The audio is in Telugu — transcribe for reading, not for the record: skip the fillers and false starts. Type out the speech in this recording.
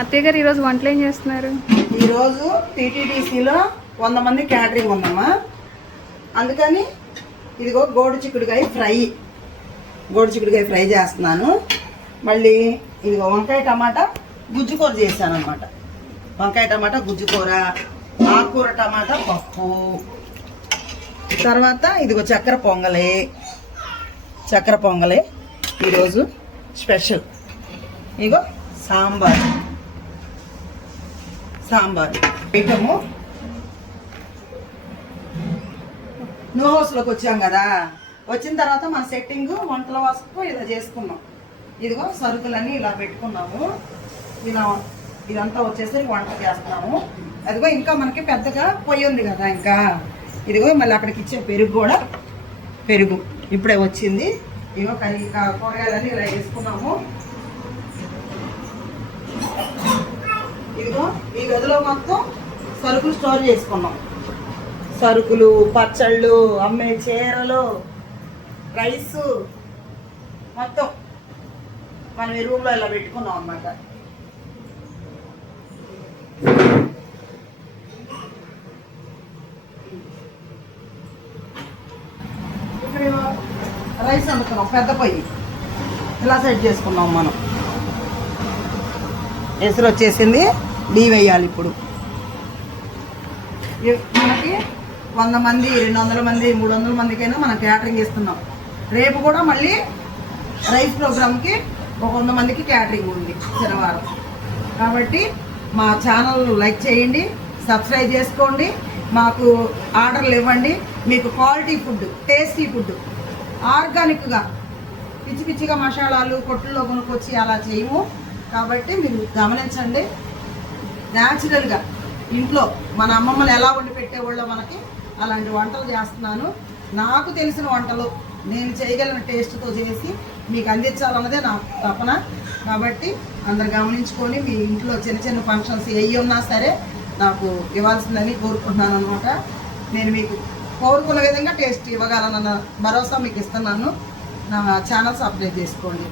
అత్తయ్య గారు ఈరోజు వంటలు ఏం చేస్తున్నారు? ఈరోజు టీటీడీసీలో 100 మంది క్యాటరింగ్ ఉందమ్మా. అందుకని ఇదిగో గోడు చిక్కుడుకాయ ఫ్రై చేస్తున్నాను. మళ్ళీ ఇదిగో వంకాయ టమాటా గుజ్జుకూర చేశాను అనమాట. వంకాయ టమాటా గుజ్జుకూర, ఆకుకూర టమాటా పప్పు, తర్వాత ఇదిగో చక్కెర పొంగలే ఈరోజు స్పెషల్. ఇగో సాంబార్ ఐటము. న్యూ హౌస్లోకి వచ్చాం కదా, వచ్చిన తర్వాత మన సెట్టింగ్ వంటల వస్తువు ఇలా చేసుకున్నాం. ఇదిగో సరుకులన్నీ ఇలా పెట్టుకున్నాము. ఇలా ఇదంతా వచ్చేసరికి వంట చేస్తున్నాము. అదిగో ఇంకా మనకి పెద్దగా పొయ్యి ఉంది కదా, ఇంకా ఇదిగో మళ్ళీ అక్కడికి ఇచ్చే పెరుగు ఇప్పుడే వచ్చింది. ఇదిగో కూరగాయలన్నీ ఇలా వేసుకున్నాము. ఇదిగో ఈ గదిలో మొత్తం సరుకులు స్టోర్ చేసుకున్నాం. సరుకులు, పచ్చళ్ళు, అమ్మే చీరలు, రైస్ మొత్తం మనం ఈ రూమ్లో ఇలా పెట్టుకున్నాం అన్నమాట. ఇక్కడ రైస్ వండుకున్నాం, పెద్ద పొయ్యి ఇలా సెట్ చేసుకున్నాం మనం. ఎసురు వచ్చేసింది, బియ్యం వేయాలి ఇప్పుడు. మనకి 100 మంది, 200 మంది, 300 మందికైనా మనం క్యాటరింగ్ ఇస్తున్నాం. రేపు కూడా మళ్ళీ రైస్ ప్రోగ్రామ్కి 100 మందికి క్యాటరింగ్ ఉంది శనివారం. కాబట్టి మా ఛానల్ లైక్ చేయండి, సబ్స్క్రైబ్ చేసుకోండి, మాకు ఆర్డర్లు ఇవ్వండి. మీకు క్వాలిటీ ఫుడ్, టేస్టీ ఫుడ్, ఆర్గానిక్గా, పిచ్చిగా మసాలాలు కొట్టుల్లో కొనుక్కొచ్చి అలా చేయము. కాబట్టి మీరు గమనించండి. న్యాచురల్గా ఇంట్లో మన అమ్మమ్మలు ఎలా వండి పెట్టేవాళ్ళో మనకి అలాంటి వంటలు చేస్తున్నాను. నాకు తెలిసిన వంటలు నేను చేయగలిగిన టేస్ట్తో చేసి మీకు అందించాలన్నదే నా తపన. కాబట్టి అందరు గమనించుకొని మీ ఇంట్లో చిన్న ఫంక్షన్స్ ఏవి ఉన్నా సరే నాకు ఇవ్వాల్సిందని కోరుకుంటున్నాను అనమాట. నేను మీకు కోరుకున్న విధంగా టేస్ట్ ఇవ్వగలనన్న భరోసా మీకు ఇస్తున్నాను. నా ఛానల్ సబ్స్క్రైబ్ చేసుకోండి.